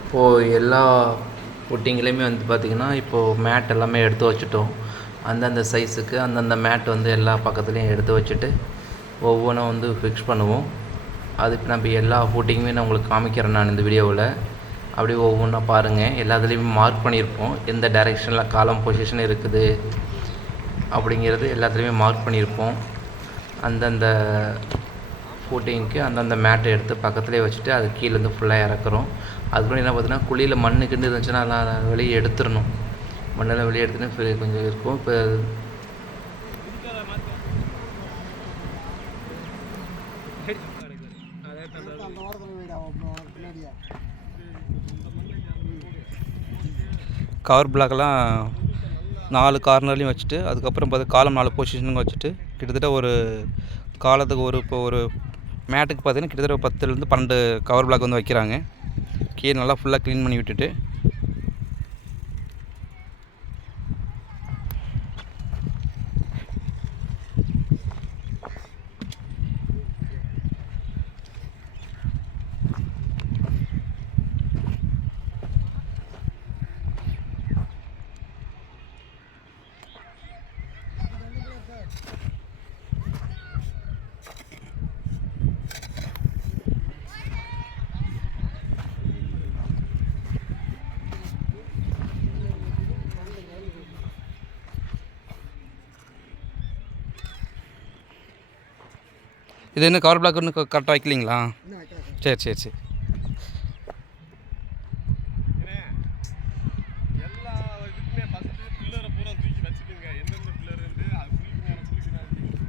இப்போது எல்லா ஃபுட்டிங்லேயுமே வந்து பார்த்திங்கன்னா இப்போது மேட் எல்லாமே எடுத்து வச்சுட்டோம். அந்தந்த சைஸுக்கு அந்தந்த மேட் வந்து எல்லா பக்கத்துலேயும் எடுத்து வச்சுட்டு ஒவ்வொன்றும் வந்து ஃபிக்ஸ் பண்ணுவோம். அதுக்கு நம்ம எல்லா ஃபுட்டிங்குமே நான் உங்களுக்கு காமிக்கிறேன் நான் இந்த வீடியோவில் அப்படியே ஒவ்வொன்றா பாருங்கள் எல்லாத்துலேயுமே மார்க் பண்ணியிருப்போம். எந்த டைரெக்ஷனில் காலம் பொசிஷன் இருக்குது? அப்படிங்கிறது எல்லாத்துலேயுமே மார்க் பண்ணியிருப்போம். அந்தந்த ஃபூட்டிங்க்கு அந்தந்த மேட்டை எடுத்து பக்கத்துலேயே வச்சுட்டு அது கீழேருந்து ஃபுல்லாக இறக்குறோம். அதுக்கப்புறம் என்ன பார்த்தீங்கன்னா குழியில் மண்ணு கிண்டு இருந்துச்சுன்னா அதெல்லாம் அதை வெளியே எடுத்துடணும். மண்ணெல்லாம் வெளியே எடுத்துன்னு கொஞ்சம் இருக்கும். இப்போ கவர் பிளாக்லாம் நாலு கார்னர்லையும் வச்சுட்டு அதுக்கப்புறம் பார்த்து காலம் நாலு பொசிஷனுங்க வச்சுட்டு கிட்டத்தட்ட ஒரு காலத்துக்கு ஒரு இப்போ ஒரு மேட்டுக்கு பார்த்தீங்கன்னா கிட்டத்தட்ட ஒரு பத்துலேருந்து பன்னெண்டு கவர் பிளாக் வந்து வைக்கிறாங்க. கீழே நல்லா ஃபுல்லாக க்ளீன் பண்ணி விட்டுட்டு இது என்ன கவர் பிளாக் இன்னும் கரெக்டாக வைக்கலீங்களா? சரி. சரி சரி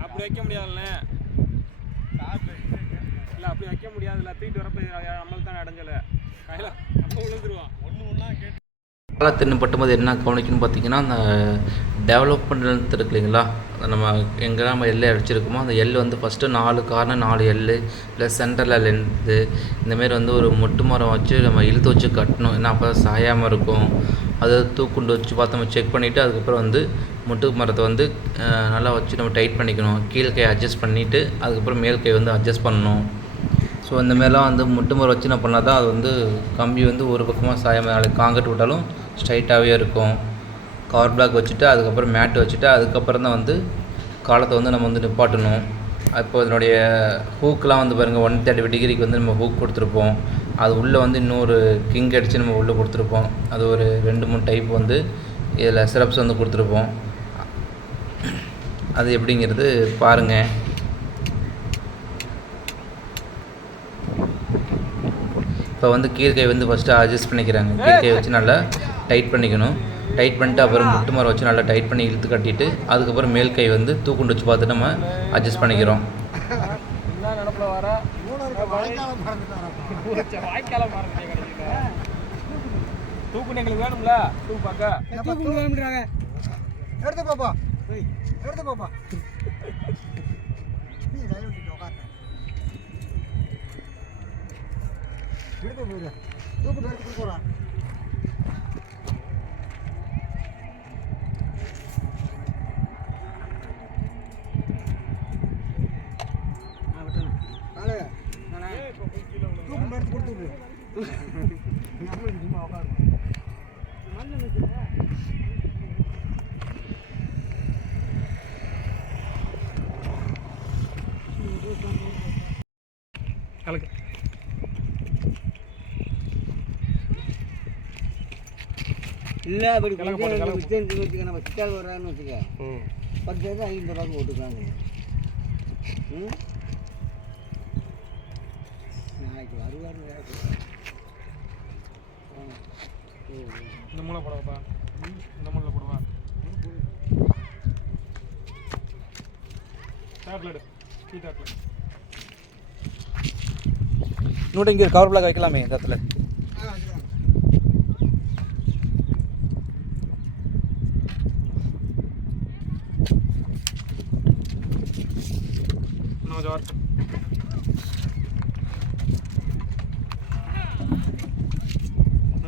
அப்படி வைக்க முடியாதுல்ல. இல்லை அப்படி வைக்க முடியாதுல்ல. தூக்கிட்டு வரப்ப நம்மளுக்கு தான் அடைஞ்சல. கையில் நம்ம விழுந்துருவான் ஒன்று ஒன்றா கேட்டு காலை தின்னு பட்டும்போது என்ன கவனிக்கணும்னு பார்த்தீங்கன்னா அந்த டெவலப் இருக்கு இல்லைங்களா நம்ம எங்கே நம்ம எல்லை அடிச்சிருக்கோமோ அந்த எல் வந்து ஃபஸ்ட்டு நாலு கார்னர் நாலு எல் ப்ளஸ் சென்டரில் லென்த்து இந்தமாரி வந்து ஒரு மொட்டு மரம் வச்சு நம்ம இழுத்து வச்சு கட்டணும். ஏன்னா அப்போ சாயாமல் இருக்கும். அதை தூக்குண்டு வச்சு பார்த்து நம்ம செக் பண்ணிவிட்டு அதுக்கப்புறம் வந்து முட்டு மரத்தை வந்து நல்லா வச்சு நம்ம டைட் பண்ணிக்கணும். கீழ்கை அட்ஜஸ்ட் பண்ணிவிட்டு அதுக்கப்புறம் மேல் கை வந்து அட்ஜஸ்ட் பண்ணணும். ஸோ இந்த மாதிரிலாம் வந்து முட்டு மரம் வச்சு நான் பண்ணால் தான் அது வந்து கம்பி வந்து ஒரு பக்கமாக சாயாமல் நாளைக்கு காங்கிரட் விட்டாலும் ஸ்ட்ரைட்டாகவே இருக்கும். கவர் பிளாக் வச்சுட்டு அதுக்கப்புறம் மேட் வச்சுட்டு அதுக்கப்புறம் தான் வந்து காலத்தை வந்து நம்ம வந்து நிப்பாட்டணும். அப்போ இதனுடைய ஹூக்கெலாம் வந்து பாருங்கள் ஒன் தேர்ட்டி டிகிரிக்கு வந்து நம்ம ஹூக் கொடுத்துருப்போம். அது உள்ளே வந்து இன்னொரு கிங் அடித்து நம்ம உள்ளே கொடுத்துருப்போம். அது ஒரு ரெண்டு மூணு டைப் வந்து இதில் சிரப்ஸ் வந்து கொடுத்துருப்போம். அது எப்படிங்கிறது பாருங்கள் இப்போ வந்து கீழ்கை வந்து ஃபஸ்ட்டு அட்ஜஸ்ட் பண்ணிக்கிறாங்க. கீழ்கை வச்சு நல்லா டைட் பண்ணிக்கணும். டைட் பண்ணிட்டு அப்புறம் முட்டு மரம் வச்சு நல்லா டைட் பண்ணி இழுத்து கட்டிட்டு அதுக்கப்புறம் மேல் கை வந்து தூக்குண்டு வச்சு பார்த்து நம்ம அட்ஜஸ்ட் பண்ணிக்கிறோம். தூக்குன்னு எங்களுக்கு வேணும்ல எடுத்து பாப்பா எடுத்து பாப்பா எடுத்து போயிரு தூக்கு எடுத்து போறான் தூக்கு எடுத்து கொடுத்து விடு நம்மளுக்கு சும்மா உட்காருவோம் கலக்கு. இல்லை அப்படி கிழக்கு போட்டு, கிழக்கு போட்டு. வித்து வச்சுக்க நம்ம சிக்கால் வர்றான்னு வச்சுக்க. பத்து பேர் ஐம்பது ரூபாய்க்கு ஓட்டுக்காங்க. ம்? நாளைக்கு வருவார்னு வேற இந்த மூளை போடவாப்பா இந்த மூளை போடுவா டேப்லெட் டீ டேப்லெட் இன்னொரு இங்கே கவர் பிளாக் வைக்கலாமே இந்த இடத்துல ஆ, வச்சுக்கலாம்.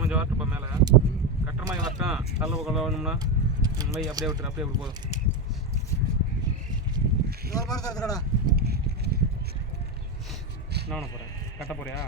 கொஞ்சம் வரட்டும்ப்பா மேலே. கட்டுற மாதிரி வரட்டும் தள்ள கொள்ள வேணும்னா ம், அப்படியே விட்டுரு அப்படியே விட்டு போதும். பண்ண போகிறேன் கட்ட போறியா?